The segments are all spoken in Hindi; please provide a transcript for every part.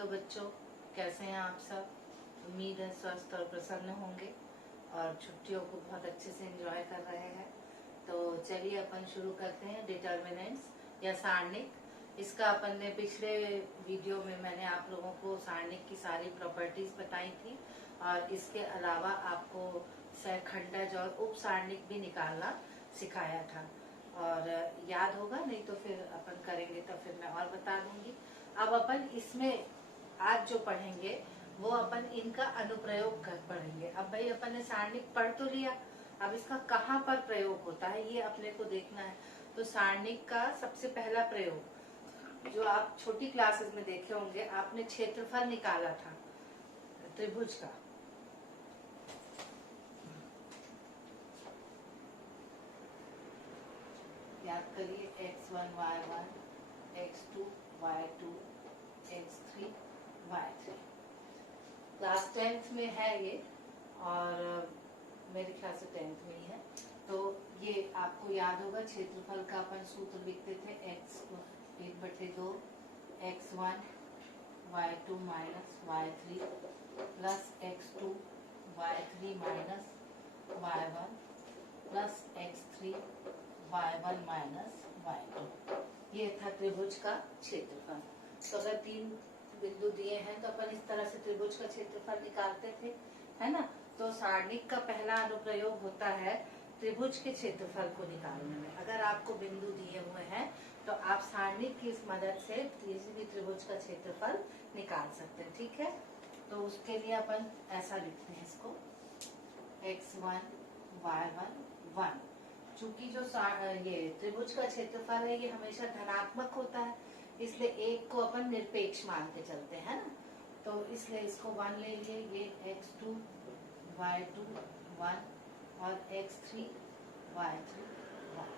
हेलो बच्चों, कैसे हैं आप सब। उम्मीद है स्वस्थ और प्रसन्न होंगे और छुट्टियों को बहुत अच्छे से एंजॉय कर रहे हैं। तो चलिए अपन शुरू करते हैं डिटर्मिनेंट्स या सारणिक। इसका अपन ने पिछले वीडियो में मैंने आप लोगों को सारणिक की सारी प्रॉपर्टीज बताई थी और इसके अलावा आपको सहखंडज और उप सारणिक भी निकालना सिखाया था। और याद होगा, नहीं तो फिर अपन करेंगे तो फिर मैं और बता दूंगी। अब अपन इसमें आज जो पढ़ेंगे वो अपन इनका अनुप्रयोग कर पढ़ेंगे। अब भाई अपन ने सारणिक पढ़ तो लिया, अब इसका कहाँ पर प्रयोग होता है ये अपने को देखना है। तो सारणिक का सबसे पहला प्रयोग जो आप छोटी क्लासेस में देखे होंगे, आपने क्षेत्रफल निकाला था त्रिभुज का। याद करिए, x1 y1, x2 y2, x3 y3। Class 10th में है ये और मेरे ख्याल से 10th में ही है। तो ये आपको याद होगा, क्षेत्रफल का अपन सूत्र लिखते थे x1/2 x1 y2 minus y3 plus x2 y3 minus y1 plus x3 y1 minus y2। ये था त्रिभुज का क्षेत्रफल। तो अगर तीन बिंदु दिए हैं तो अपन इस तरह से त्रिभुज का क्षेत्रफल निकालते थे, है ना। तो सारणिक का पहला अनुप्रयोग होता है त्रिभुज के क्षेत्रफल को निकालने में। अगर आपको बिंदु दिए हुए हैं तो आप सारणिक की इस मदद से किसी भी त्रिभुज का क्षेत्रफल निकाल सकते हैं, ठीक है। तो उसके लिए अपन ऐसा लिखते हैं इसको, x1 y1 1। चूंकि जो ये त्रिभुज का क्षेत्रफल है ये हमेशा धनात्मक होता है, इसलिए एक को अपन निरपेक्ष मान के चलते हैं ना। तो इसलिए इसको 1 ले लिए। ये x2 y2 1 और x3 y3 1।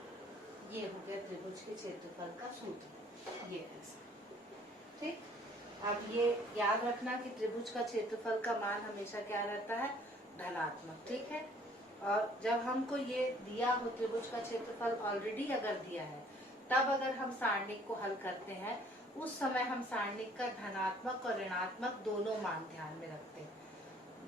ये हो गया त्रिभुज के क्षेत्रफल का सूत्र, ये ऐसा, ठीक। अब ये याद रखना कि त्रिभुज का क्षेत्रफल का मान हमेशा क्या रहता है, धनात्मक, ठीक है। और जब हमको ये दिया हो त्रिभुज का क्षेत्रफल ऑलरेडी अगर दिया है, तब अगर हम सारणिक को हल करते हैं उस समय हम सारणिक का धनात्मक और ऋणात्मक दोनों मान ध्यान में रखते हैं।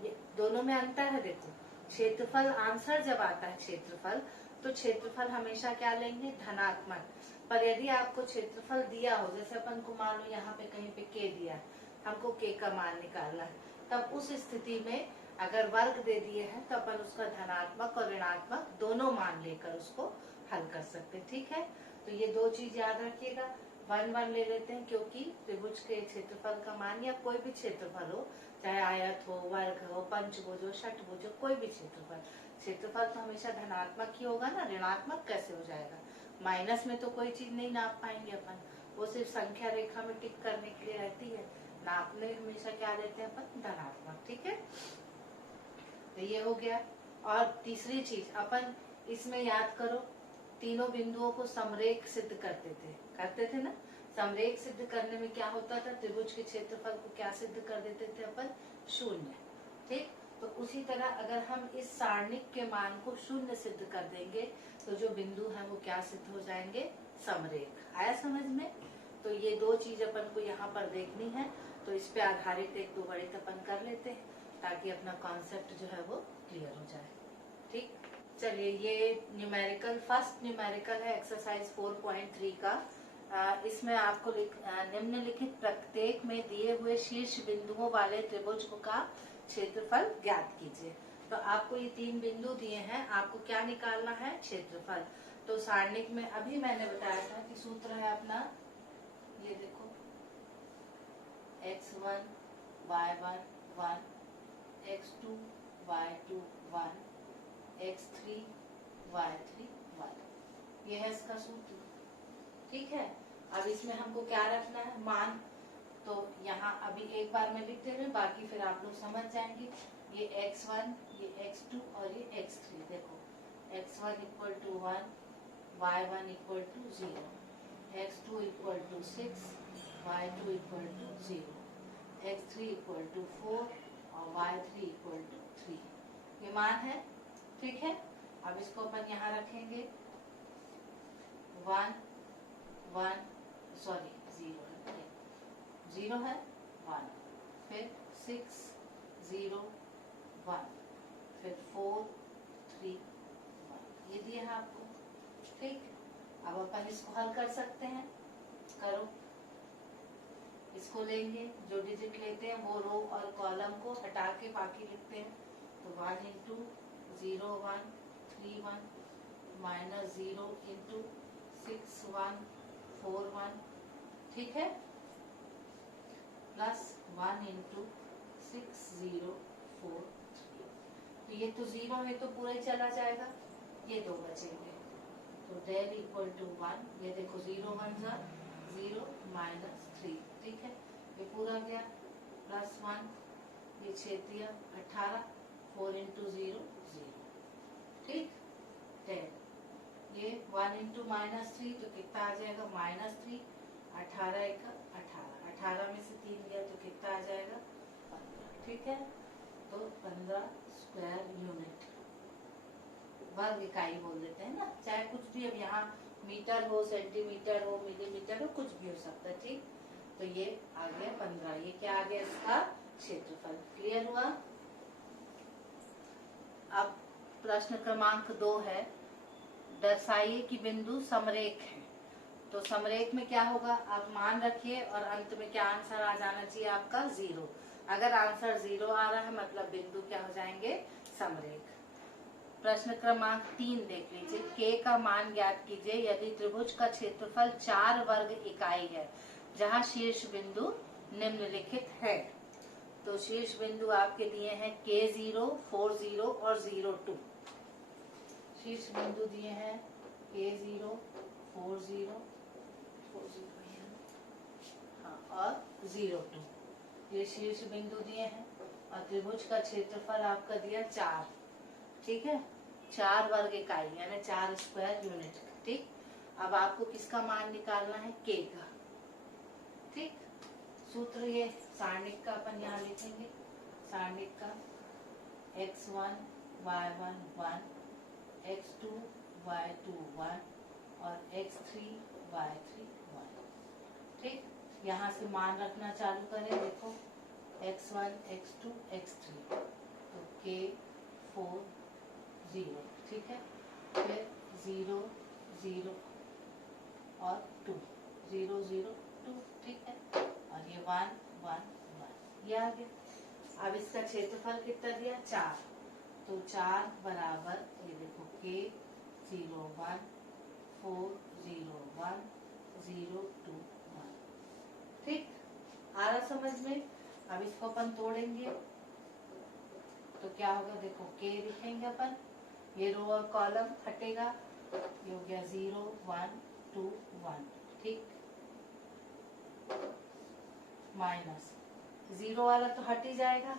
ये दोनों में अंतर है। देखो, क्षेत्रफल आंसर जब आता है क्षेत्रफल, तो क्षेत्रफल हमेशा क्या लेंगे, धनात्मक। पर यदि आपको क्षेत्रफल दिया हो, जैसे अपन को मान लो यहाँ पे कहीं पे k दिया है, हमको k का मान निकालना है, तब उस स्थिति में अगर वर्ग दे दिए हैं तो अपन उसका धनात्मक और ऋणात्मक दोनों मान लेकर उसको हल कर सकते हैं, ठीक है। तो ये दो चीज याद रखिएगा। 1 1 ले लेते हैं क्योंकि त्रिभुज के क्षेत्रफल का मान या कोई भी क्षेत्रफल हो, चाहे आयत हो, वर्ग हो, पंचभुज हो, षटभुज हो, कोई भी क्षेत्रफल तो हमेशा धनात्मक ही होगा ना, ऋणात्मक कैसे हो जाएगा। माइनस में तो कोई चीज नहीं नाप पाएंगे अपन, वो सिर्फ संख्या रेखा में टिक करने के लिए रहती है। नापने हमेशा क्या लेते हैं अपन, धनात्मक, ठीक है। तो ये हो गया। और तीसरी चीज अपन इसमें याद करो, तीनों बिंदुओं को समरेख सिद्ध करते थे ना। समरेख सिद्ध करने में क्या होता था, त्रिभुज के क्षेत्रफल को क्या सिद्ध कर देते थे अपन, 0, ठीक। तो उसी तरह अगर हम इस सारणिक के मान को 0 सिद्ध कर देंगे तो जो बिंदु है वो क्या सिद्ध हो जाएंगे, समरेख। आया समझ में। तो ये दो चीज अपन को यहाँ पर देखनी है। तो इस पे आधारित एक दो गणित अपन कर लेते हैं ताकि अपना कॉन्सेप्ट जो है वो क्लियर हो जाए, ठीक। चलिए, ये न्यूमेरिकल, फर्स्ट न्यूमेरिकल है एक्सरसाइज 4.3 का। इसमें आपको निम्नलिखित प्रत्येक में दिए हुए शीर्ष बिंदुओं वाले त्रिभुज का क्षेत्रफल ज्ञात कीजिए। तो आपको ये तीन बिंदु दिए हैं, आपको क्या निकालना है, क्षेत्रफल। तो सारणिक में अभी मैंने बताया था कि सूत्र है अपना, ये देखो, x1 y1 1, x2 y2 1, x3 y3 1। ये है इसका सूत्र, ठीक है। अब इसमें हमको क्या रखना है, मान। तो यहाँ अभी एक बार में लिख दे रहे, बाकी फिर आप लोग समझ जाएंगे। ये x1, ये x2 और ये x3। देखो, x1 equal to 1, y1 equal to 0, x2 equal to 6, y2 equal to 0, x3 equal to 4 और y3 इक्वल टू 3। ये मान है, ठीक है। अब इसको अपन यहाँ रखेंगे, 1 1, सॉरी 0 है, 0 है, 1, फिर 6 0 1, फिर 4 3 1, ये दिया है आपको। ठीक, अब अपन इसको हल कर सकते हैं। करो, इसको लेंगे, जो डिजिट लेते हैं वो रो और कॉलम को हटा के बाकी लिखते हैं। तो 1 इंटू 0 1 3 1 माइनस 0 इंटू 6 1 4 1, ठीक है, प्लस 1 इंटू 6 0 4 3। तो ये तो 0 है तो पूरा ही चला जाएगा, ये दो बचेंगे। तो डेल इक्वल टू 1, ये देखो 0 1 जा 0 माइनस 3, ठीक है, ये पूरा गया, प्लस 1, ये छेदिया 18, 4 इंटू 0 0, ठीक, 10, ये 1 इंटू माइनस 3 तो कितना आ जाएगा माइनस 3, 18 एक 18, 18 में से 3 गया तो कितना आ जाएगा 15, ठीक है। तो 15 स्क्वायर यूनिट, वर्ग इकाई बोल देते हैं ना, चाहे कुछ भी, अब यहाँ मीटर हो, सेंटीमीटर हो, मिलीमीटर हो, कुछ भी हो सकता है, ठीक। तो ये आ गया 15, ये क्या आ गया इसका क्षेत्रफल। क्लियर हुआ। अब प्रश्न क्रमांक 2 है, दर्शाइए कि बिंदु समरेख है। तो समरेख में क्या होगा, आप मान रखिए और अंत में क्या आंसर आ जाना चाहिए आपका 0। अगर आंसर 0 आ रहा है मतलब बिंदु क्या हो जाएंगे समरेख। प्रश्न क्रमांक 3 देख लीजिए, k का मान ज्ञात कीजिए यदि त्रिभुज का क्षेत्रफल 4 वर्ग इकाई है जहां शीर्ष बिंदु निम्नलिखित है। तो शीर्ष बिंदु आपके दिए हैं K0 4 0 और 0 2। शीर्ष बिंदु दिए हैं K0 4 0 हाँ और 0 2, ये शीर्ष बिंदु दिए हैं और त्रिभुज का क्षेत्रफल आपका दिया 4, ठीक है, 4 वर्ग इकाई यानी 4 स्क्वायर यूनिट, ठीक। अब आपको किसका मान निकालना है, k का, ठीक। सूत्र ये सारणिक का अपन यहाँ लिखेंगे, सारणिक का x1 y1 1, x2 y2 1 और x3 y3 1, ठीक। यहाँ से मान रखना चालू करें, देखो x1 x2 x3, तो k 4 0, ठीक है, फिर 0 0 और 2 0 0 2, ठीक है, और ये 1 1 1, ये आ गया। अब इसका क्षेत्रफल कितना दिया 4, तो 4 बराबर ये देखो k 0 1 4 0 1 0 2 1, ठीक, आ रहा समझ में। अब इसको अपन तोड़ेंगे तो क्या होगा, देखो k लिखेंगे अपन, ये रो और कॉलम हटेगा, ये हो गया 0 1 2 1, ठीक, माइनस 0 वाला तो हट ही जाएगा,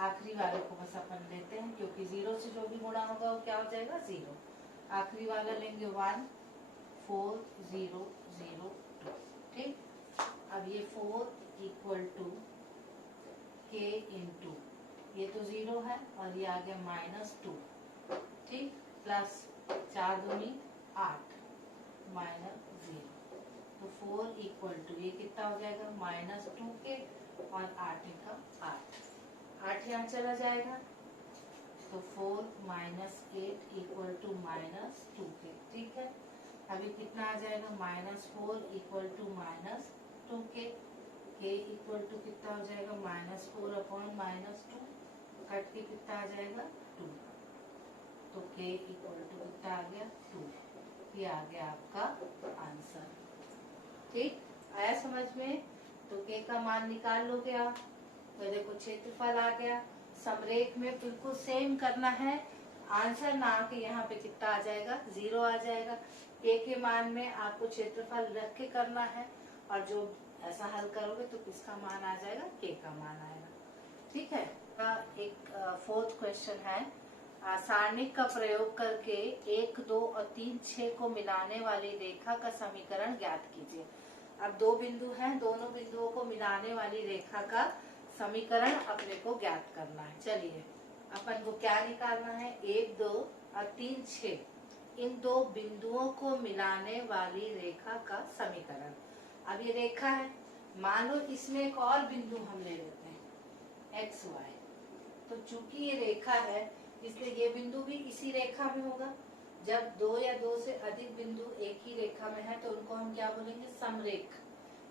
आखिरी वाले को बस अपन लेते हैं क्योंकि 0 से जो भी गुणा होगा वो क्या हो जाएगा 0। आखिरी वाला लेंगे 1 4 0 0 2, ठीक। अब ये 4 इक्वल टू k इंटू, ये तो 0 है और ये आ गया -2, ठीक, प्लस 4 दूनी 8 माइनस 0, तो 4 इक्वल टू ये कितना हो जाएगा -2k और 8 का 8 यहाँ चला जाएगा, तो 4 -8 इक्वल टू -2k, ठीक है। अभी कितना आ जाएगा -4 equal to -2k, k equal to कितना हो जाएगा -4 अपॉन -2, कट के कितना आ जाएगा 2, तो k इक्वल टू कितना आ गया 2, ये आ गया आपका आंसर, ठीक। आया समझ में। तो k का मान निकाल लोगे आप, तो देखो क्षेत्रफल आ गया। समरेख में बिल्कुल सेम करना है, आंसर ना के यहाँ पे कितना आ जाएगा 0 आ जाएगा। k के मान में आपको क्षेत्रफल रख के करना है और जो ऐसा हल करोगे तो किसका मान आ जाएगा, k का मान आएगा, ठीक है। एक 4th क्वेश्चन है, सारणिक का प्रयोग करके 1 2 और 3 6 को मिलाने वाली रेखा का समीकरण ज्ञात कीजिए। अब 2 बिंदु हैं, दोनों बिंदुओं को मिलाने वाली रेखा का समीकरण अपने को ज्ञात करना है। चलिए अपन को क्या निकालना है, 1 2 और 3 6, इन 2 बिंदुओं को मिलाने वाली रेखा का समीकरण। अब ये रेखा है मान लो इसमें एक और बिंदु हम ले लेते हैं एक्स वाई, तो चूंकि ये रेखा है इसलिए ये बिंदु भी इसी रेखा में होगा। जब दो या दो से अधिक बिंदु एक ही रेखा में है तो उनको हम क्या बोलेंगे, समरेख।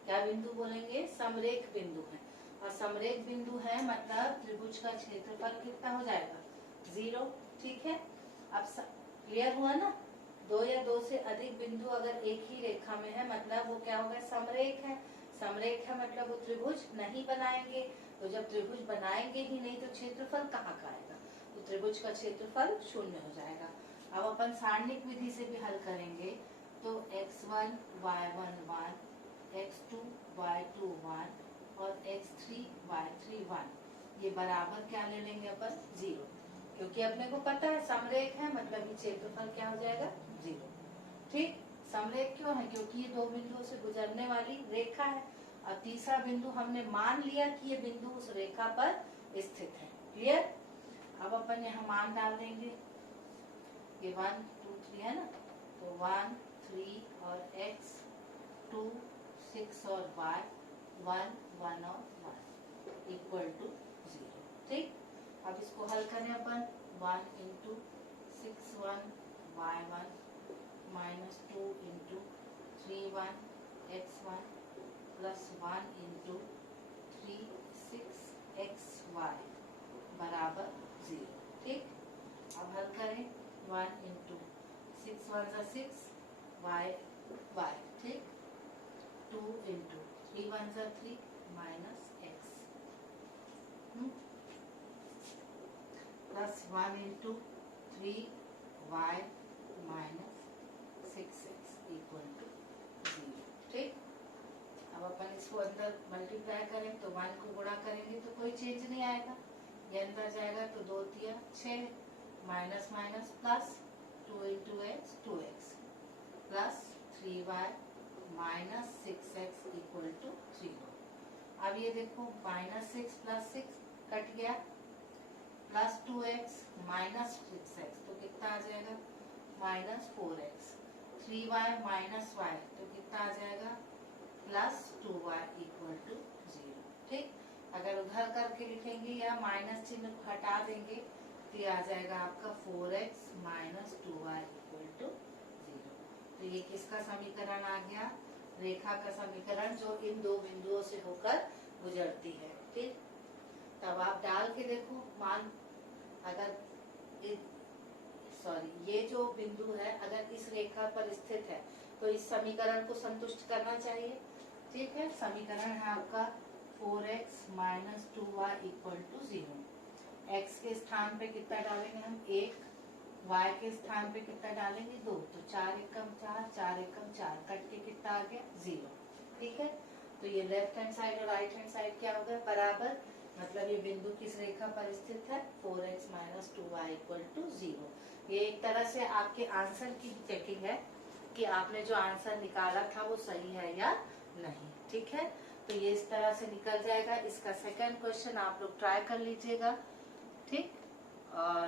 क्या बिंदु बोलेंगे, समरेख बिंदु है। और समरेख बिंदु है मतलब त्रिभुज का क्षेत्रफल कितना हो जाएगा, 0। ठीक है, अब क्लियर हुआ ना। दो या दो से अधिक बिंदु अगर एक ही रेखा में है मतलब वो क्या होगा, समरेख है। समरेख है मतलब वो त्रिभुज नहीं बनाएंगे, तो जब त्रिभुज बनाएंगे ही नहीं तो क्षेत्रफल कहाँ का आएगा, तो त्रिभुज का क्षेत्रफल 0 हो जाएगा। अब अपन सारणिक विधि से भी हल करेंगे, तो x1 y1 1, x2 y2 1 और x3 y3 1, ये बराबर क्या ले लेंगे अपन, 0, क्योंकि अपने को पता है समरेख है मतलब ये क्षेत्रफल क्या हो जाएगा, 0। ठीक, समरेख क्यों है, क्योंकि ये दो बिंदुओं से गुजरने वाली रेखा है। और तीसरा बिंदु हमने मान लिया कि ये बिंदु उस रेखा पर स्थित है। क्लियर। अब अपन यहाँ मान डाल देंगे, ये 1 2 3 है ना, तो 1 3 और x 2 6 और y 1 1 और 1 इक्वल टू 0। ठीक, अब इसको हल करें अपन, 1 into 6 1 y 1 minus 2 into 3 1 x 1 plus 1 into 3 6 x y बराबर 0। ठीक, अब हल करें, 1 इंटू 6 1 6 y y, ठीक, 2 into 3 1 3 minus x plus 1 into 3 y minus 6x equal to 0। ठीक, अब अपन इसको अंदर मल्टीप्लाई करें तो 1 को गुणा करेंगे तो कोई चेंज नहीं आएगा, ये अंदर जाएगा तो 2 3 6 minus minus plus 2 into x 2x plus 3y minus 6x equal to 0। अब ये देखो माइनस 6 प्लस 6 कट गया, प्लस 2x माइनस 6x तो कितना आ जाएगा, minus 4x, 3y minus y तो कितना आ जाएगा, प्लस 2y इक्वल टू 0। ठीक, अगर उधर करके लिखेंगे या माइनस चिन्ह को हटा देंगे तो ये आ जाएगा आपका 4x minus 2y equal to 0। तो ये किसका समीकरण आ गया, रेखा का समीकरण जो इन दो बिंदुओं से होकर गुजरती है। ठीक, तब आप डाल के देखो मान, अगर ये जो बिंदु है अगर इस रेखा पर स्थित है तो इस समीकरण को संतुष्ट करना चाहिए। ठीक है, समीकरण है आपका 4x minus 2y equal to 0। x के स्थान पे कितना डालेंगे हम 1, y के स्थान पे कितना डालेंगे 2, तो 4 एकम 4 4 एकम 4 कट के कितना आ गया 0। ठीक है, तो ये लेफ्ट हैंड साइड और राइट हैंड साइड क्या हो गया, बराबर, मतलब ये बिंदु किस रेखा पर स्थित है, 4x minus 2y equal to 0। ये एक तरह से आपके आंसर की चेकिंग है कि आपने जो आंसर निकाला था वो सही है या नहीं। ठीक है, तो ये इस तरह से निकल जाएगा। इसका सेकंड क्वेश्चन आप लोग ट्राई कर लीजिएगा। ठीक, और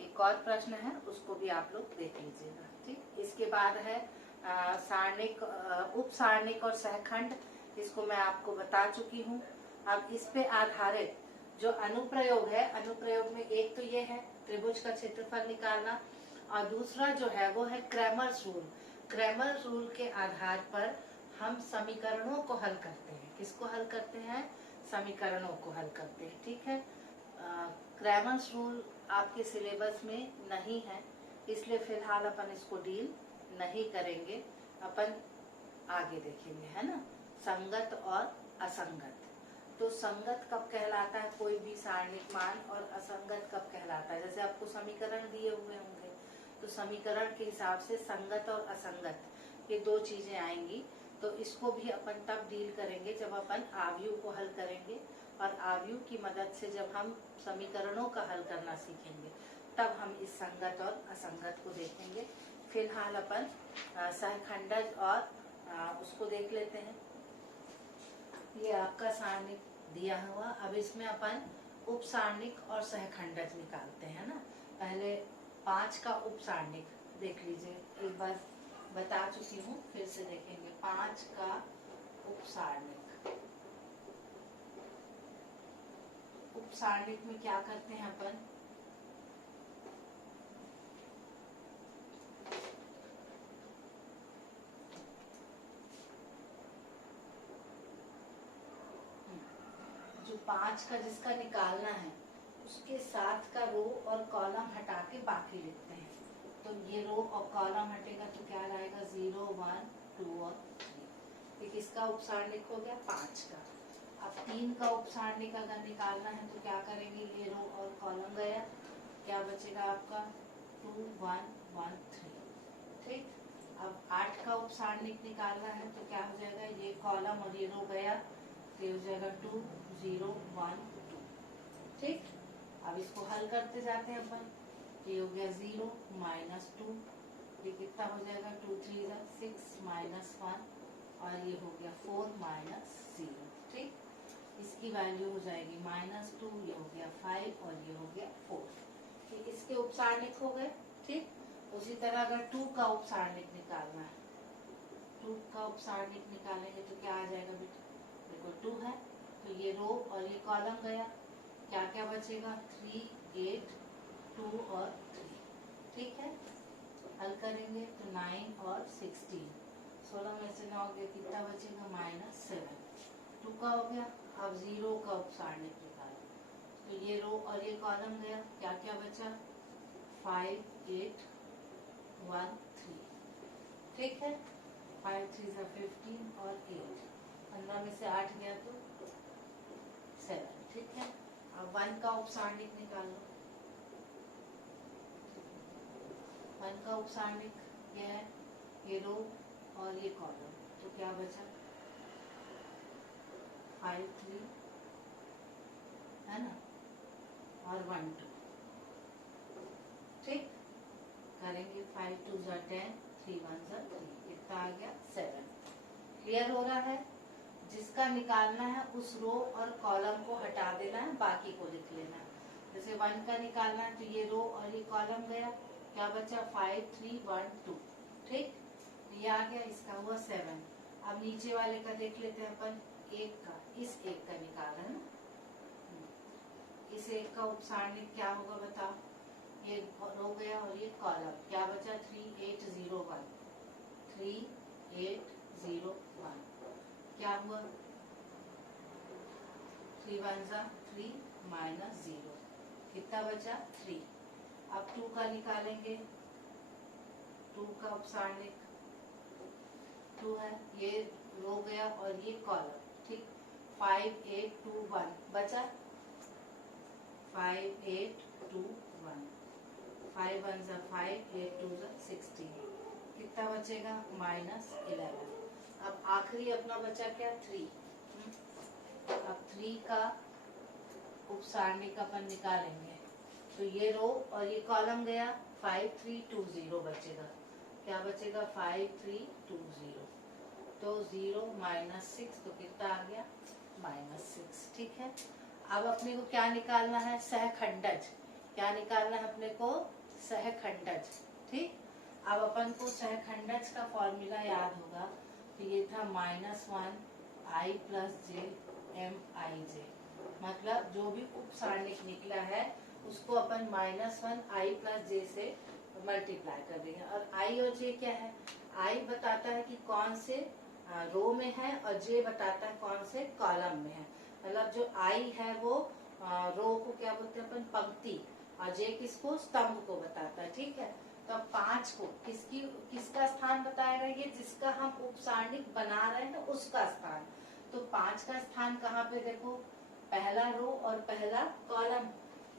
एक और प्रश्न है उसको भी आप लोग देख लीजिएगा। ठीक, इसके बाद है सारणिक, उप सारणिक और सहखंड, इसको मैं आपको बता चुकी हूँ। अब इस पे आधारित जो अनुप्रयोग है, अनुप्रयोग में एक तो ये है त्रिभुज का क्षेत्रफल निकालना, और दूसरा जो है वो है क्रैमर्स रूल। क्रैमर्स रूल के आधार पर हम समीकरणों को हल करते हैं। किसको हल करते हैं, समीकरणों को हल करते हैं। ठीक है, क्रैमर्स रूल आपके सिलेबस में नहीं है इसलिए फिलहाल अपन इसको डील नहीं करेंगे, अपन आगे देखेंगे, है ना। संगत और असंगत, तो संगत कब कहलाता है कोई भी सारणिक मान, और असंगत कब कहलाता है, जैसे आपको समीकरण दिए हुए होंगे तो समीकरण के हिसाब से संगत और असंगत ये दो चीजें आएंगी। तो इसको भी अपन तब डील करेंगे जब अपन आव्यूह को हल करेंगे, और आव्यूह की मदद से जब हम समीकरणों का हल करना सीखेंगे तब हम इस संगत और असंगत को देखेंगे। फिलहाल अपन सहखंडज और उसको देख लेते हैं। ये आपका सारणिक दिया हुआ, अब इसमें अपन उप सारणिक और सहखंडज निकालते हैं ना। पहले 5 का उप सारणिक देख लीजिए, एक बार बता चुकी हूँ, फिर से देखेंगे। 5 का उपसारणिक। उपसारणिक में क्या करते हैं अपन, जो 5 का जिसका निकालना है उसके साथ का रो और कॉलम हटा के बाकी लिखते हैं। तो ये रो और कॉलम हटेगा तो क्या आएगा 0 1 2 और 3। ये किसका उपसारणिक हो गया 5 का। अब 3 का उपसारणिक अगर निकालना है तो क्या करेंगे, ये रो और कॉलम गया, क्या बचेगा आपका 2 1 1 3। ठीक। अब 8 का उपसारणिक निकालना है तो क्या हो जाएगा, ये कॉलम और ये रो गया तो ये हो जाएगा 2 0 1 2। ठीक। अब इसको हल करते जाते हैं अपन। ये हो गया 0 -2, ये कितना हो जाएगा 2 3 6 -1 और ये हो गया 4 -0। ठीक। इसकी वैल्यू हो जाएगी -2, ये हो गया 5 और ये हो गया 4। ठीक। इसके उपसारणिक हो गए। ठीक। उसी तरह अगर 2 का उपसारणिक निकालना है, 2 का उपसारणिक निकालेंगे तो क्या आ जाएगा बेटा, देखो 2 है तो ये रो और ये कॉलम गया, क्या क्या बचेगा 3 8 2 और 3। ठीक है। हल करेंगे तो 9 और 16, 16 में से 9 गया कितना बचेगा -7। 2 का हो गया। अब 0 का उपसारणिक निकालो तो ये रो और ये कॉलम गया, क्या क्या बचा 5 8 1 3। ठीक है। 5 3 15 और 8, 15 में से 8 गया तो 7। ठीक है। अब 1 का उपसारणिक निकालो। 1 का उपसारणिक क्या है, ये रो और ये कॉलम, तो क्या बचा 5 3 है ना और 1 2। ठीक। करेंगे 5 2 10 3 1 3, कितना आ गया 7। क्लियर हो रहा है। जिसका निकालना है उस रो और कॉलम को हटा देना है, बाकी को लिख लेना है। जैसे 1 का निकालना है तो ये रो और ये कॉलम गया, क्या बचा 5 3 1 2। ठीक। ये आ गया, इसका हुआ 7। अब नीचे वाले का देख लेते हैं अपन, एक का, इस एक का निकालना है ना, इस एक का उपसारणिक क्या होगा बताओ, ये रो गया और ये कॉलम, क्या बचा 3 8 0 1, 3 8 0 1, क्या हुआ 3 1 3 -0, कितना बचा 3। अब 2 का निकालेंगे, 2 का उपसारणिक 2 है, ये रो गया और ये कॉलम। ठीक। 5 8 2 1 बचा, 5 8 2 1, 5 1 5 8 2 16, कितना बचेगा -11। अब आखिरी अपना बचा क्या 3। अब 3 का उपसारणिक अपन निकालेंगे तो ये रो और ये कॉलम गया, 5 3 2 0 बचेगा, क्या बचेगा 5 3 2 0, तो 0 -6, तो कितना आ गया -6। ठीक है। अब अपने को क्या निकालना है, सहखंडज। क्या निकालना है अपने को, सहखंडज। ठीक। अब अपन को सहखंडज का फॉर्मूला याद होगा, तो ये था -1 i + j m_i_j, मतलब जो भी उपसारणिक निकला है उसको अपन -1 i + j से मल्टीप्लाई कर देंगे। और i और j क्या है, i बताता है कि कौन से रो में है और j बताता है कौन से कॉलम में है। मतलब जो i है वो रो को क्या बोलते हैं अपन, पंक्ति, और j किसको, स्तंभ को बताता है। ठीक है। तो अब 5 को किसका स्थान बताएगा, ये जिसका हम उपसारणिक बना रहे हैं उसका स्थान। तो 5 का स्थान कहाँ पे, देखो पहला रो और पहला कॉलम,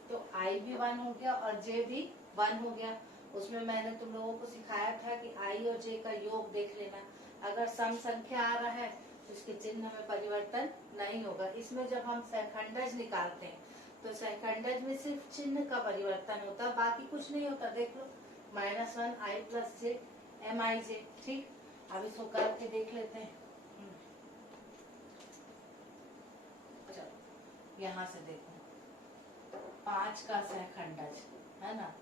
तो i भी 1 हो गया और j भी 1 हो गया। उसमें मैंने तुम लोगों को सिखाया था कि i और j का योग देख लेना, अगर सम संख्या आ रहा है तो इसके चिन्ह में परिवर्तन नहीं होगा। इसमें जब हम सहखंडज निकालते हैं तो सहखंडज में सिर्फ चिन्ह का परिवर्तन होता है, बाकी कुछ नहीं होता। देख लो -1 i + j m_i_j। ठीक। अब इसको करके देख लेते हैं। चलो यहाँ से देखो, 5 का सहखंडज है ना,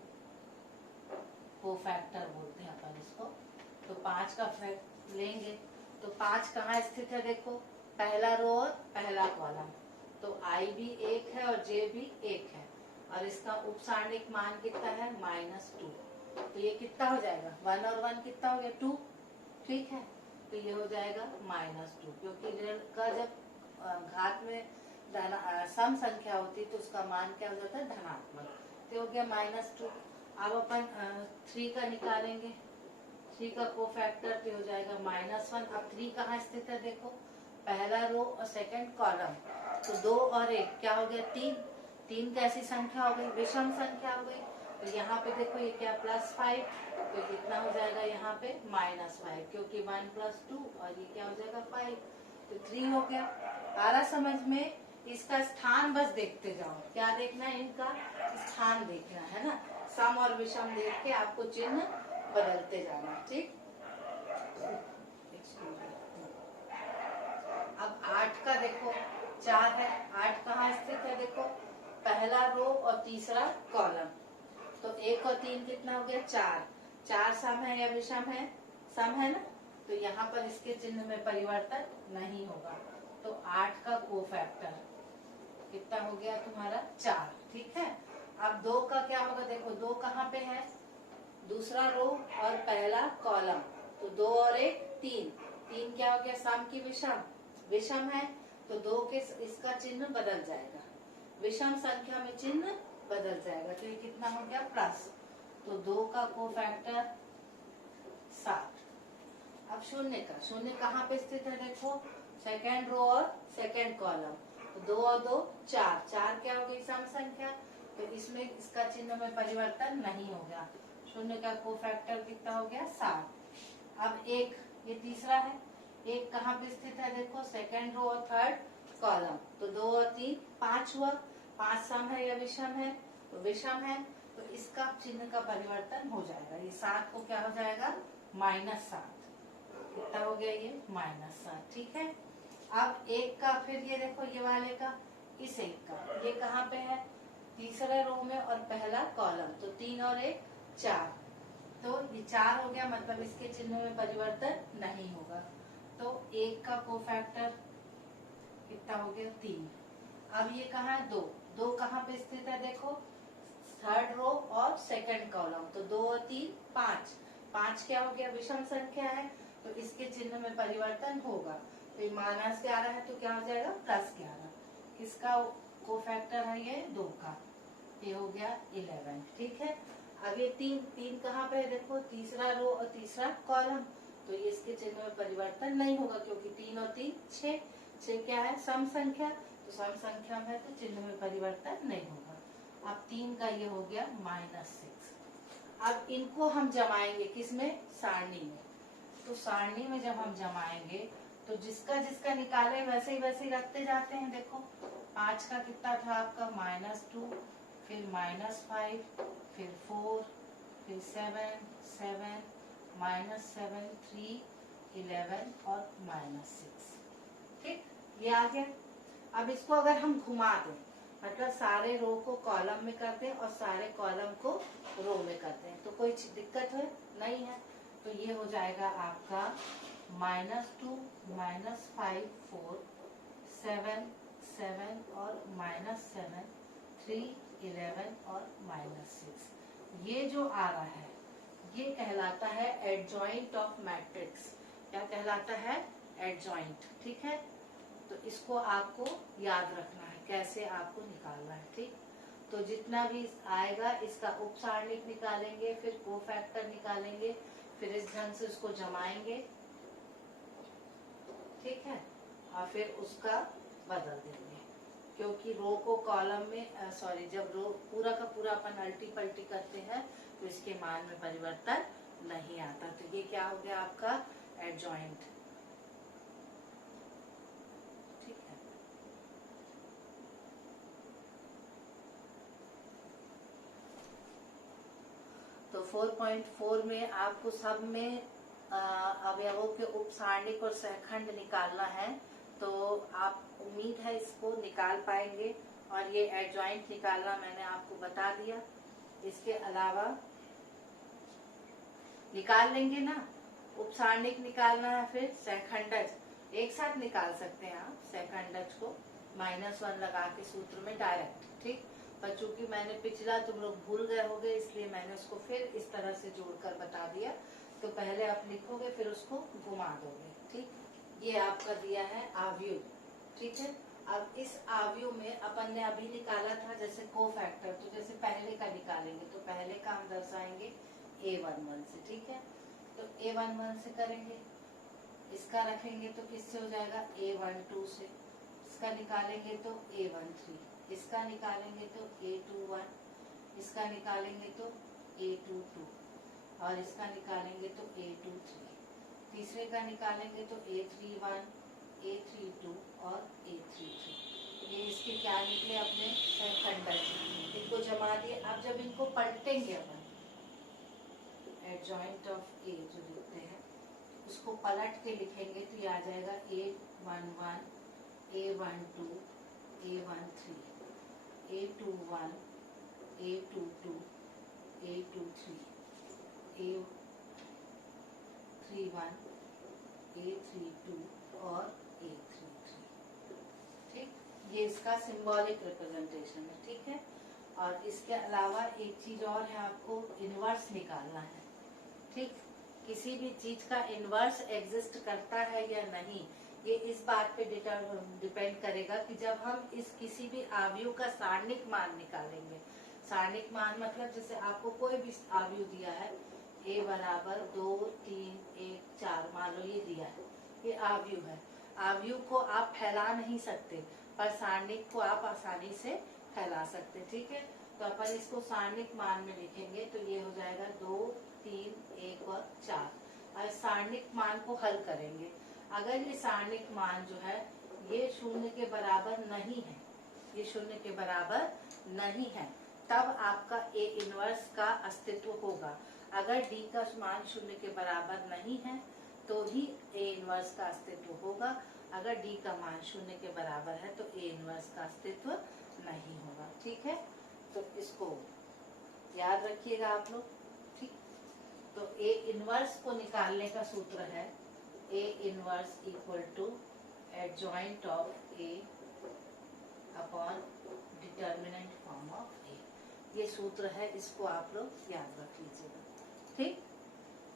कोफैक्टर बोलते हैं अपन इसको। तो 5 का फैक्ट लेंगे तो 5 कहाँ स्थित है देखो, पहला रो और पहला कॉलम। तो आई भी 1 है और जे भी 1 है, और इसका उपसारणिक मान कितना है -2। तो ये कितना हो जाएगा, 1 और 1 कितना हो गया 2, ठीक है। तो ये हो जाएगा -2, क्योंकि ऋण का जब घात में सम संख्या होती है तो उसका मान क्या हो जाता है, धनात्मक। तो हो गया -2। अब अपन 3 का निकालेंगे, 3 का कोफैक्टर तो हो जाएगा -1। अब 3 कहाँ स्थित है देखो, पहला रो और सेकंड कॉलम। तो 2 और 1 क्या हो गया 3। 3 कैसी संख्या हो गई, विषम संख्या हो गई। तो यहाँ पे देखो ये क्या +5, तो कितना हो जाएगा यहाँ पे -5, क्योंकि 1 + 2 और ये क्या हो जाएगा 5। तो 3 हो गया। आ रहा समझ में। इसका स्थान बस देखते जाओ, क्या देखना है, इनका स्थान देखना है ना। सम और विषम देख के आपको चिन्ह बदलते जाना, ठीक। अब 8 का देखो, 4 है, 8 कहाँ स्थित है देखो, पहला रो और तीसरा कॉलम। तो 1 और 3 कितना हो गया 4। 4 सम है या विषम है, सम है ना। तो यहाँ पर इसके चिन्ह में परिवर्तन नहीं होगा। तो 8 का कोफैक्टर कितना हो गया तुम्हारा 4, ठीक है। अब 2 का क्या होगा देखो, 2 कहाँ पे है, दूसरा रो और पहला कॉलम। तो 2 और 1 3। 3 क्या हो गया, सम की विषम, विषम है। तो 2 के इसका चिन्ह बदल जाएगा, विषम संख्या में चिन्ह बदल जाएगा। तो ये कितना हो गया प्लस। तो 2 का कोफैक्टर 7। अब शून्य का, शून्य कहाँ पे स्थित है देखो, सेकेंड रो और सेकेंड कॉलम। तो 2 और 2 4। 4 क्या हो गई, सम संख्या। तो इसमें इसका चिन्ह में परिवर्तन नहीं हो गया। शून्य का कोफैक्टर कितना हो गया 7। अब 1, ये तीसरा है, 1 कहाँ पे स्थित है देखो, सेकेंड रो और थर्ड कॉलम। तो 2 और 3 5 हुआ। 5 सम है या विषम है, तो विषम है। तो इसका चिन्ह का परिवर्तन हो जाएगा। ये 7 को क्या हो जाएगा -7। कितना हो गया ये -7, ठीक है। अब 1 का फिर ये देखो, ये वाले का, इस 1 का, ये कहाँ पे है, तीसरे रो में और पहला कॉलम। तो 3 और 1 4। तो ये 4 हो गया, मतलब इसके चिन्ह में परिवर्तन नहीं होगा। तो 1 का कोफैक्टर कितना हो गया 3। अब ये कहाँ है 2। 2 कहाँ पे स्थित है देखो, थर्ड रो और सेकंड कॉलम। तो 2 और 3 5। 5 क्या हो गया, विषम संख्या है। तो इसके चिन्ह में परिवर्तन होगा। तो ये -11 है, तो क्या हो जाएगा +11। किसका कोफैक्टर है ये 2 का, ये हो गया 11, ठीक है। अब ये 3 कहाँ पे है देखो, तीसरा रो और तीसरा कॉलम। तो ये इसके चिन्ह में परिवर्तन नहीं होगा, क्योंकि 3 और 3 6। 6 क्या है, सम संख्या। तो सम संख्या में तो चिन्ह में परिवर्तन नहीं होगा। अब 3 का ये हो गया -6। अब इनको हम जमाएंगे किसमें, सारणी में। तो सारणी में जब हम जमाएंगे तो जिसका जिसका निकाले वैसे ही रखते जाते हैं। देखो 5 का कितना था आपका -2, फिर -5, फिर 4, फिर 7, 7, -7, 3, 11 और -6, ठीक, ये आ गया। अब इसको अगर हम घुमा दें, मतलब सारे रो को कॉलम में करते हैं और सारे कॉलम को रो में करते हैं, तो कोई दिक्कत है नहीं है। तो ये हो जाएगा आपका -2, -5, 4, 7, 7 और -7, 3, 11 और -6। ये जो आ रहा है ये कहलाता है एडजॉइंट ऑफ मैट्रिक्स। क्या कहलाता है, एडजॉइंट, ठीक है। तो इसको आपको याद रखना है, कैसे आपको निकालना है, ठीक। तो जितना भी आएगा इसका उपसारणिक निकालेंगे, फिर कोफैक्टर निकालेंगे, फिर इस ढंग से उसको जमाएंगे, ठीक है, और फिर उसका बदल देंगे। क्योंकि रो को कॉलम में जब रो पूरा का पूरा अपन अल्टी पल्टी करते हैं तो इसके मान में परिवर्तन नहीं आता। तो ये क्या हो गया आपका एडजॉइंट, ठीक है। तो 4.4 में आपको सब में अवयवों के उपसारणिक और सहखंड निकालना है। तो आप उम्मीद है इसको निकाल पाएंगे, और ये एडजॉइंट निकालना मैंने आपको बता दिया। इसके अलावा निकाल लेंगे ना, उपसारणिक निकालना है, फिर सहखंडज एक साथ निकाल सकते हैं आप सहखंडज को -1 लगा के सूत्र में डायरेक्ट, ठीक। पर चूंकि मैंने पिछला तुम लोग भूल गए होगे इसलिए मैंने उसको फिर इस तरह से जोड़कर बता दिया। तो पहले आप लिखोगे फिर उसको घुमा दोगे, ठीक। ये आपका दिया है आव्यूह, ठीक है। अब इस आव्यूह में अपन ने अभी निकाला था जैसे कोफैक्टर, तो जैसे पहले का निकालेंगे तो पहले का हम दर्शाएंगे A11 से, ठीक है। तो A11 से करेंगे, इसका रखेंगे तो किससे हो जाएगा A12 से, इसका निकालेंगे तो A13, इसका निकालेंगे तो A21, इसका निकालेंगे तो A22 और इसका निकालेंगे तो A23, तीसरे का निकालेंगे तो A31, A32 और A33। ये इसके क्या निकले अपने सहखंडज, इनको जमा दिए। अब जब इनको पलटेंगे अपन एडजॉइंट ऑफ ए जो लिखते हैं उसको पलट के लिखेंगे तो ये आ जाएगा A11, A12, A13, A21, A22, A23, A31, A32 और A33, ठीक। ये इसका सिंबॉलिक रिप्रेजेंटेशन है, ठीक है। और इसके अलावा एक चीज और है, आपको इनवर्स निकालना है, ठीक। किसी भी चीज का इनवर्स एग्जिस्ट करता है या नहीं, ये इस बात पे डिपेंड करेगा कि जब हम इस किसी भी आव्यूह का सारणिक मान निकालेंगे। सारणिक मान मतलब जैसे आपको कोई भी आव्यूह दिया है A बराबर 2, 3, 1, 4, मान लो ये दिया है, ये आव्यूह है। आव्यूह को आप फैला नहीं सकते पर सारणिक को आप आसानी से फैला सकते, ठीक है। तो अपन इसको सारणिक मान में लिखेंगे तो ये हो जाएगा 2, 3, 1 और 4। और सारणिक मान को हल करेंगे। अगर ये सारणिक मान जो है ये 0 के बराबर नहीं है, ये 0 के बराबर नहीं है, तब आपका A इनवर्स का अस्तित्व होगा। अगर D का मान 0 के बराबर नहीं है तो ही A इनवर्स का अस्तित्व होगा। अगर D का मान 0 के बराबर है तो A इनवर्स का अस्तित्व नहीं होगा, ठीक है। तो इसको याद रखिएगा आप लोग, ठीक। तो A इनवर्स को निकालने का सूत्र है A inverse equal to adjoint of A upon determinant form of A। ये सूत्र है, इसको आप लोग याद रख लीजिएगा, ठीक।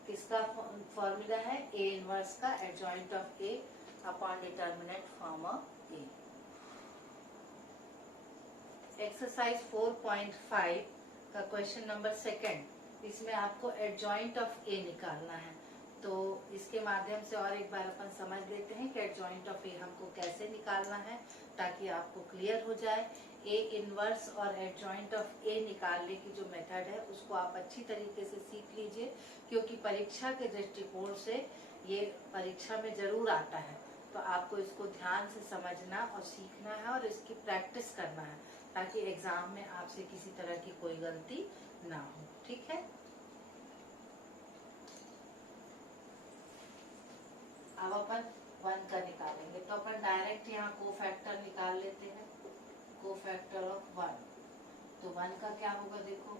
किसका फॉर्मूला है A इनवर्स का adjoint of A upon determinant form of A। Exercise 4.5 का क्वेश्चन नंबर 2, इसमें आपको एडजॉइंट ऑफ A निकालना है। तो इसके माध्यम से और एक बार अपन समझ लेते हैं कि एडजॉइंट ऑफ A हमको कैसे निकालना है ताकि आपको क्लियर हो जाए। A इनवर्स और एडजॉइंट ऑफ A निकालने की जो मेथड है उसको आप अच्छी तरीके से सीख लीजिए, क्योंकि परीक्षा के दृष्टिकोण से ये परीक्षा में जरूर आता है। तो आपको इसको ध्यान से समझना और सीखना है और इसकी प्रैक्टिस करना है ताकि एग्जाम में आपसे किसी तरह की कोई गलती ना हो, ठीक है। अब अपन 1 का निकालेंगे तो अपन डायरेक्ट यहाँ कोफैक्टर निकाल लेते हैं, कोफैक्टर ऑफ 1। तो 1 का क्या होगा देखो,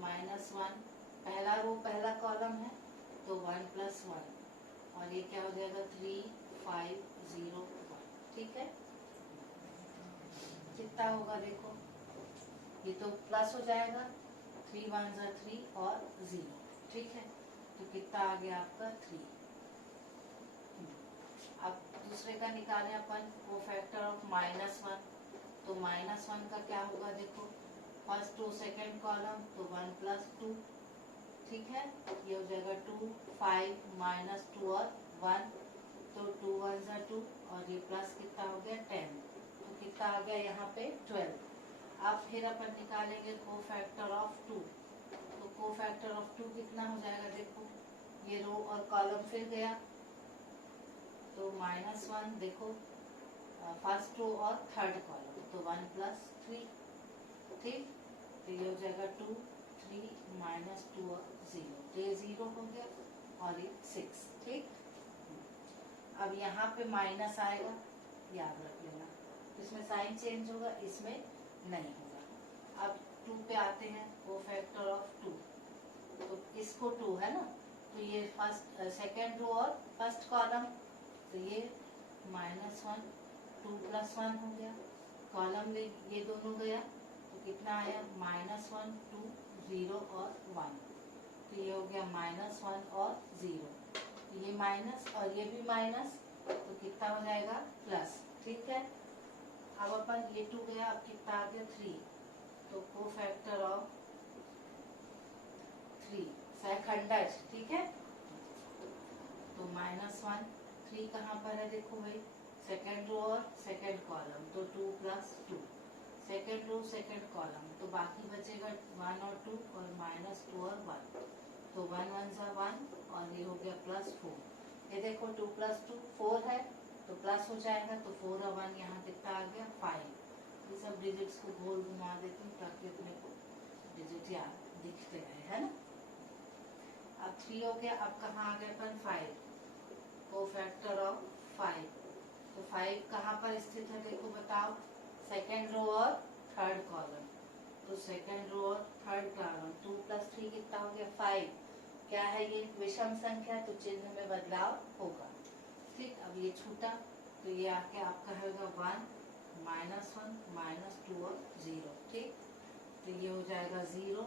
-1, पहला रो पहला कॉलम है तो 1 + 1 और ये क्या हो जाएगा 3, 5, 0, 1, ठीक है। कितना होगा देखो, ये तो प्लस हो जाएगा, 3 1 जा 3 और 0, ठीक है। तो कितना आ गया आपका 3। अब दूसरे का निकालें अपन कोफैक्टर ऑफ -1। तो -1 का क्या होगा देखो, फर्स्ट टू सेकेंड कॉलम तो 1 + 2, ठीक है। ये हो जाएगा 2, 5, -2 और 1, तो 2 1 जा 2 और ये प्लस कितना हो गया 10, तो कितना आ गया यहाँ पे 12। अब फिर अपन निकालेंगे कोफैक्टर ऑफ 2। तो कोफैक्टर ऑफ 2 कितना हो जाएगा देखो, ये रो और कॉलम फिर गया तो -1 देखो, फर्स्ट रो और थर्ड कॉलम तो 1 + 3, ठीक। तो ये हो जाएगा 2, 3, -2 और 0, तो ये 0 हो गया और ये 6, ठीक। अब यहाँ पे माइनस आएगा, याद रख लेना, इसमें साइन चेंज होगा, इसमें नहीं होगा। अब 2 पे आते हैं, कोफैक्टर ऑफ 2। तो इसको 2 है ना, तो ये फर्स्ट सेकेंड रो और फर्स्ट कॉलम, तो ये -1 2 + 1 हो गया। कॉलम में ये दोनों गया तो कितना आया, -1 2 0 और 1, तो ये हो गया -1 और 0, तो ये माइनस और ये भी माइनस, तो कितना हो जाएगा प्लस। ठीक है, अब अपन ये 2 गया, अब कितना आ गया 3, तो कोफैक्टर ऑफ 3 सहखंडज। ठीक है, तो -1 3 कहाँ पर है, देखो भाई सेकेंड रो और सेकेंड कॉलम, तो 2 + 2, सेकेंड रो सेकेंड कॉलम, तो बाकी बचेगा 1 और 2 और -2 और 1, तो 1 1 सा 1 और ये हो गया +4। ये देखो 2 + 2 4 है, तो प्लस हो जाएगा, तो 4 और 1 यहाँ कितना आ गया 5। ये सब डिजिट्स को गोल घुमा देती हूँ ताकि अपने को डिजिट याद दिखते रहे, है ना। अब 3 हो गया, अब कहाँ आ गया अपन 5, कोफैक्टर ऑफ 5, तो 5 कहाँ पर स्थित है देखो बताओ, सेकेंड रो और थर्ड कॉलम, तो सेकेंड रो और थर्ड कॉलम 2 + 3 कितना हो गया 5। क्या है ये, विषम संख्या, तो चिन्ह में बदलाव होगा। ठीक, अब ये छूटा, तो ये आके आपका होगा 1 -1 -2 और 0। ठीक, तो ये हो जाएगा 0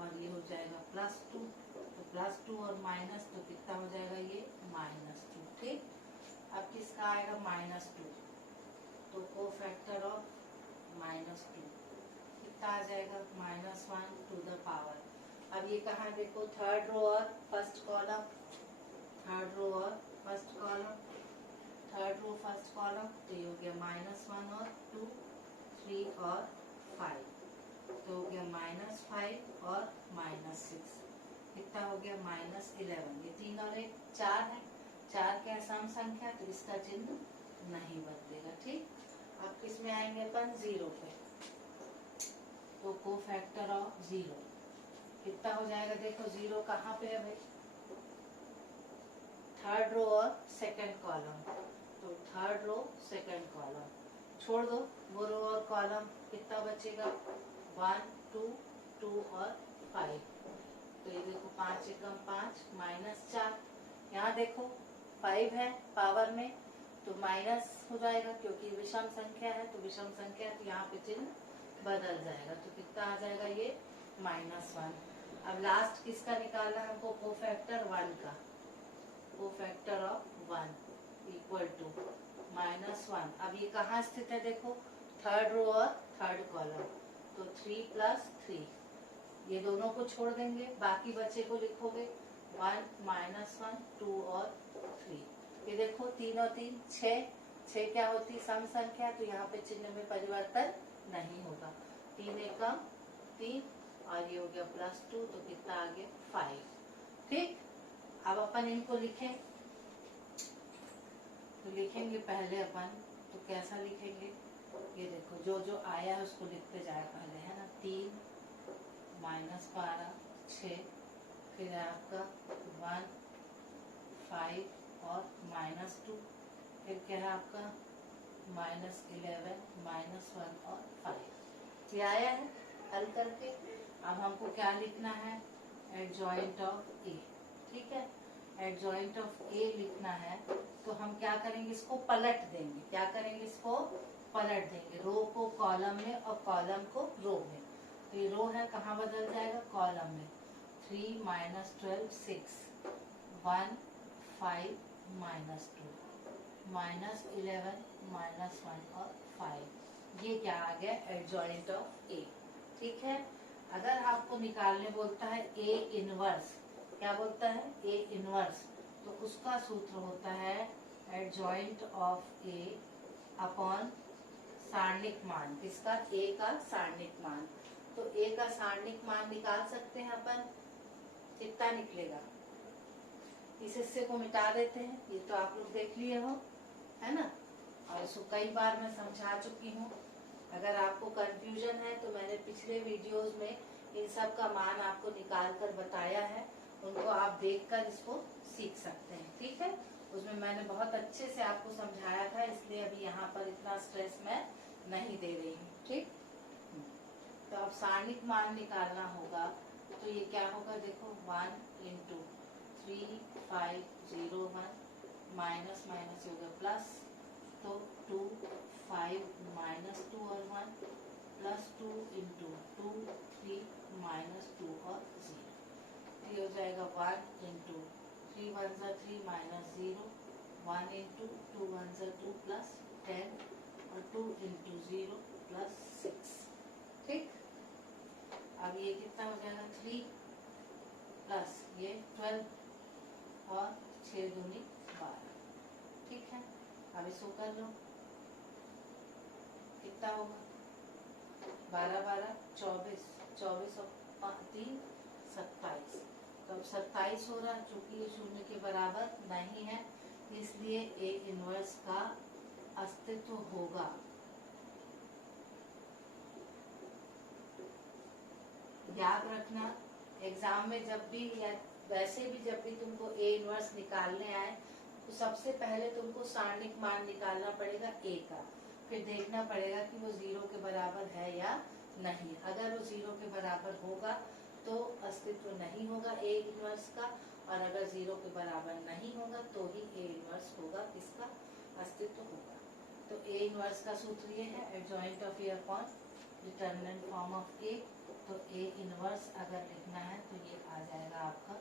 और ये हो जाएगा +2, तो +2 और माइनस, तो कितना हो जाएगा ये -2। ठीक, अब किसका आएगा -2, तो कोफैक्टर ऑफ -2 कितना आ जाएगा -1 टू द पावर। अब ये कहाँ देखो, थर्ड रो और फर्स्ट कॉलम, थर्ड रो और first column, third row first column, तो ये हो गया -1 और 2 3 और 5, तो हो गया -5 और -6, कितना हो गया -11। ये 3 और 1 4 है, 4 क्या सम संख्या, तो इसका चिन्ह नहीं बदलेगा। ठीक, अब किस में आएंगे अपन 0 पे, तो कोफैक्टर ऑफ 0 कितना हो जाएगा, देखो 0 कहाँ पे है भाई, थर्ड रो और सेकंड कॉलम, तो थर्ड रो सेकंड कॉलम छोड़ दो, वो रो और कॉलम कितना बचेगा 1 2 2 और 5, तो ये देखो 5 एकम 5 -4, यहाँ देखो 5 है पावर में, तो माइनस हो जाएगा क्योंकि विषम संख्या है, तो विषम संख्या तो यहाँ पे चिन्ह बदल जाएगा, तो कितना आ जाएगा ये -1। अब लास्ट किसका निकालना है हमको, कोफैक्टर 1 का, कोफैक्टर ऑफ 1 इक्वल टू -1। अब ये कहाँ स्थित है देखो, थर्ड रो और थर्ड कॉलम, तो 3 + 3, ये दोनों को छोड़ देंगे, बाकी बच्चे को लिखोगे 1 -1 2 और 3। ये देखो 3 और 3 6, 6 क्या होती सम संख्या, तो यहाँ पे चिन्ह में परिवर्तन नहीं होगा, 3 एकम 3 और ये हो गया +2, तो कितना आ गया 5। ठीक, अब अपन इनको लिखें, तो लिखेंगे पहले अपन, तो कैसा लिखेंगे, ये देखो जो जो आया है उसको लिखते जाए पहले, है ना। 3 -12 6, फिर है आपका 1 5 और -2, फिर क्या है आपका -11 -1 और 5। ये आया है हल करके। अब हमको क्या लिखना है, एडजॉइंट ऑफ ए। ठीक है, एडजॉइंट ऑफ ए लिखना है, तो हम क्या करेंगे, इसको पलट देंगे। क्या करेंगे, इसको पलट देंगे, रो को कॉलम में और कॉलम को रो में। तो ये रो है कहाँ बदल जाएगा, कॉलम में। 3 -12 6 1 5 -2 -11 -1 और 5। ये क्या आ गया, एडजॉइंट ऑफ ए। ठीक है, अगर आपको निकालने बोलता है ए इनवर्स, क्या बोलता है ए इनवर्स, तो उसका सूत्र होता है एडजॉइंट ऑफ ए अपॉन सारणिक मान। किसका, ए का सारणिक मान। तो ए का सारणिक मान निकाल सकते हैं अपन, कितना निकलेगा, इस हिस्से को मिटा देते हैं, ये तो आप लोग देख लिए हो, है ना, और इसको कई बार मैं समझा चुकी हूँ। अगर आपको कंफ्यूजन है तो मैंने पिछले वीडियोस में इन सब का मान आपको निकाल कर बताया है, उनको आप देखकर इसको सीख सकते हैं। ठीक है, उसमें मैंने बहुत अच्छे से आपको समझाया था, इसलिए अभी यहाँ पर इतना स्ट्रेस मैं नहीं दे रही हूँ। ठीक, तो अब सारणिक मान निकालना होगा, तो ये क्या होगा देखो 1 × 3501 माइनस माइनस हो गया प्लस, तो 2 5 माइनस 2 और 1 प्लस 2 इंटू 2 3 माइनस 2 और 0, ये हो जाएगा 1 इंटू 3 1 3 माइनस 0, 1 इंटू 2 1 2 प्लस 10 और 2 इंटू 0 प्लस 6। ठीक, अब ये कितना हो जाएगा 3 प्लस ये 12 और 6 दूनी 12। ठीक है, अब इसको कर लो, कितना होगा 12 12 24, 24 और 3 27। तो अब 27 हो रहा, चूंकि ये शून्य के बराबर नहीं है इसलिए ए इनवर्स का अस्तित्व होगा। याद रखना, एग्जाम में जब भी या वैसे भी जब भी तुमको ए इनवर्स निकालने आए तो सबसे पहले तुमको सारणिक मान निकालना पड़ेगा ए का, फिर देखना पड़ेगा कि वो 0 के बराबर है या नहीं। अगर वो 0 के बराबर होगा तो अस्तित्व नहीं होगा ए इनवर्स का, और अगर 0 के बराबर नहीं होगा तो ही ए इनवर्स होगा, इसका अस्तित्व होगा। तो ए इनवर्स का सूत्र ये है, adjoint of A upon determinant form of A. तो ए इनवर्स अगर लिखना है तो ये आ जाएगा आपका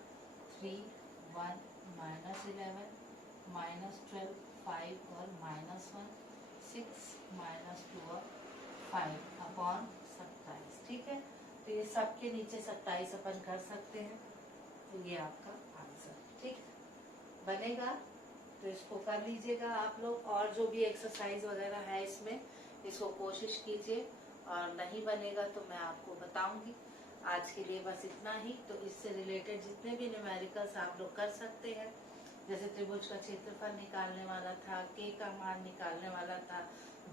3 1 माइनस 11 माइनस 12 5 और माइनस 1 6 माइनस 2 और 5 अपॉन 27। ठीक है, तो ये सबके नीचे 27 अपन कर सकते हैं, तो ये आपका आंसर ठीक बनेगा। तो इसको कर लीजिएगा आप लोग, और जो भी एक्सरसाइज वगैरह है इसमें इसको कोशिश कीजिए, और नहीं बनेगा तो मैं आपको बताऊंगी। आज के लिए बस इतना ही। तो इससे रिलेटेड जितने भी न्यूमेरिकल्स आप लोग कर सकते हैं, जैसे त्रिभुज का क्षेत्रफल निकालने वाला था, के का मान निकालने वाला था,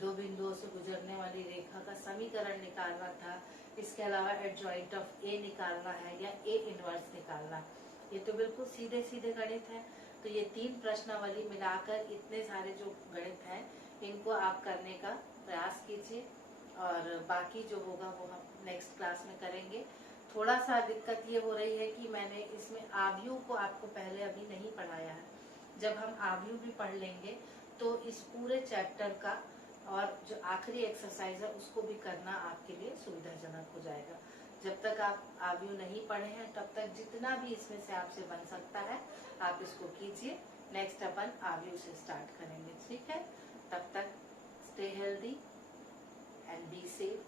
दो बिंदुओं से गुजरने वाली रेखा का समीकरण निकालना था, इसके अलावा एडजॉइंट ऑफ ए निकालना है या ए इनवर्स निकालना, ये तो बिल्कुल सीधे सीधे गणित है। तो ये 3 प्रश्नावली मिलाकर इतने सारे जो गणित हैं इनको आप करने का प्रयास कीजिए, और बाकी जो होगा वो हम नेक्स्ट क्लास में करेंगे। थोड़ा सा दिक्कत ये हो रही है कि मैंने इसमें आव्यूह को आपको पहले अभी नहीं पढ़ाया है। जब हम आव्यूह भी पढ़ लेंगे तो इस पूरे चैप्टर का और जो आखिरी एक्सरसाइज है उसको भी करना आपके लिए सुविधाजनक हो जाएगा। जब तक आप आव्यूह नहीं पढ़े हैं तब तक जितना भी इसमें से आपसे बन सकता है आप इसको कीजिए। नेक्स्ट अपन आव्यूह से स्टार्ट करेंगे, ठीक है। तब तक stay healthy and be safe.